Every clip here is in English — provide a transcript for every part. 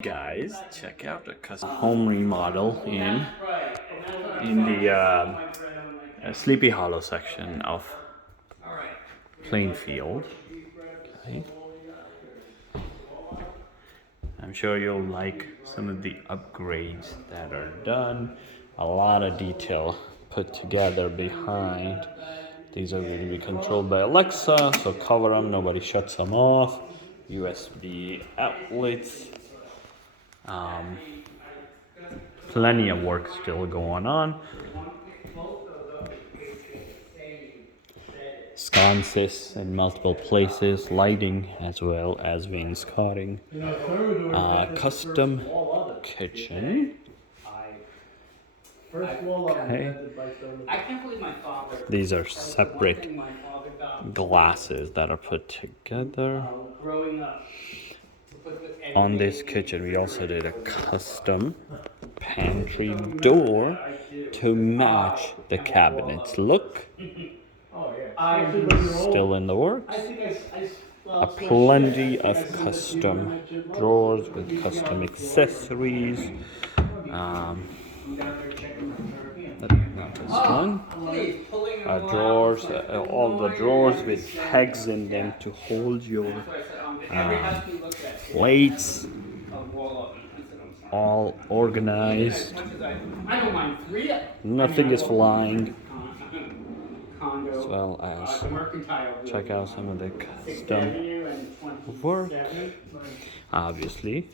Guys, check out the custom home remodel in the Sleepy Hollow section of Plainfield. Okay. I'm sure you'll like some of the upgrades that are done. A lot of detail put together behind. These are going to be controlled by Alexa, so cover them, nobody shuts them off. USB outlets. Plenty of work still going on. Sconces in multiple places, lighting as well as wainscoting. Custom kitchen. Okay. These are separate glasses that are put together. On this kitchen, we also did a custom pantry door to match the cabinet's look. Still in the works. A plenty of custom drawers with custom accessories. Not this one. Drawers, all the drawers with pegs in them to hold your plates. All organized. Nothing is flying. As well as check out some of the custom work. Obviously,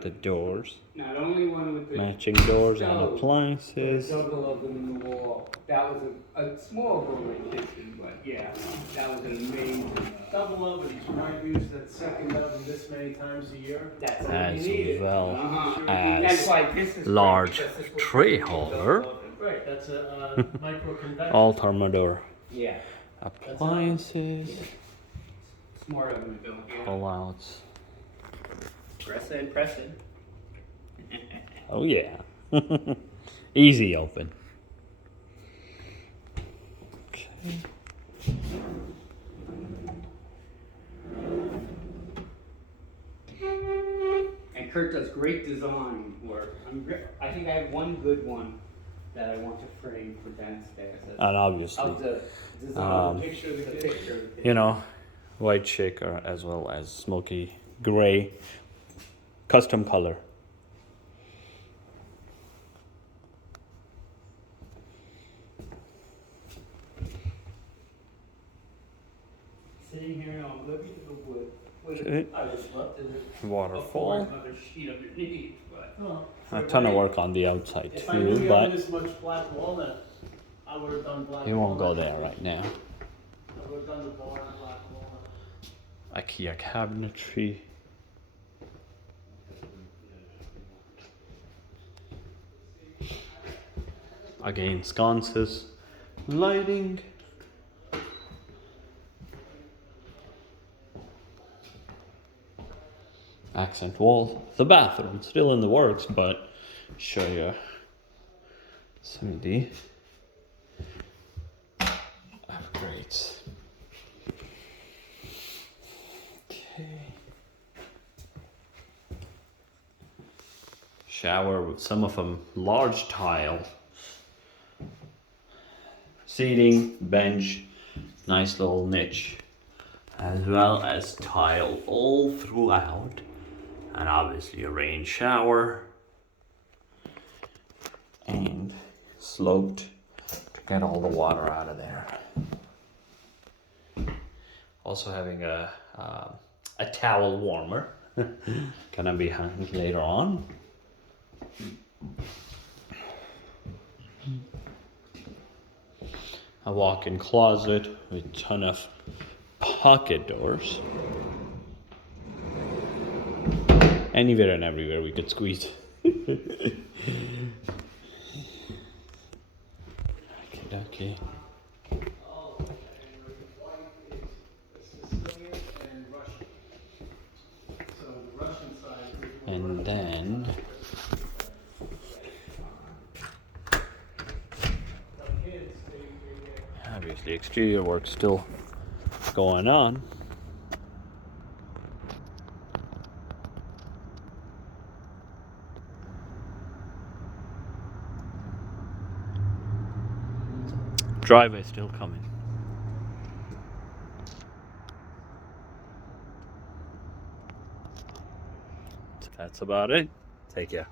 the doors, matching doors and appliances. Double oven in the wall. That was a small growing kitchen, but yeah, that was an amazing. Double ovens, you might use that second oven this many times a year. That's all As you need. well That's as why this is large great, because this will tray fit holder. Right, that's a micro convection. All Thermador Yeah, appliances, smart oven to build. Yeah. pullouts. Press it, press it. Oh yeah. Easy open. Okay. And Kurt does great design work. I think I have one good one that I want to frame for downstairs. And obviously, Of the design, the picture. you know, white shaker as well as smoky gray, custom color. Sitting here on good piece of wood. Okay. I just love to Waterfall. another sheet underneath, but. A ton of work on the outside If I knew too, you had but this much black walnut, I would have done black walnut. we won't go there right now. I would have done the bar in black walnut. Ikea cabinetry. Again, sconces, lighting. Accent wall. The bathroom, still in the works, but show you some of the upgrades. Okay. Shower with some of them large tile. Seating, bench, nice little niche, as well as tile all throughout, and obviously a rain shower, and sloped to get all the water out of there. Also having a towel warmer, gonna be hung later on. A walk-in closet with a ton of pocket doors. Anywhere and everywhere we could squeeze. Okay. And then obviously exterior work still going on. driveway still coming. That's about it. Take care.